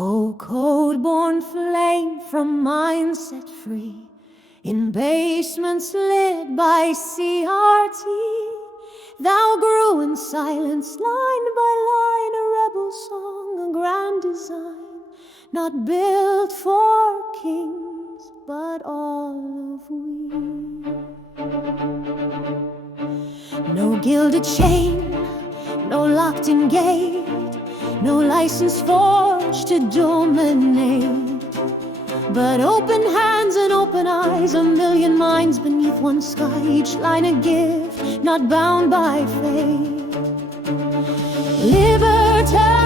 O code-born flame from minds set free, in basements lit by CRT, thou grew in silence, line by line, a rebel song, a grand design, not built for kings, but all of we. No gilded chain, no locked-in gate, no license forged to dominate, but open hands and open eyes, a million minds beneath one sky, each line a gift, not bound by fate. Liberty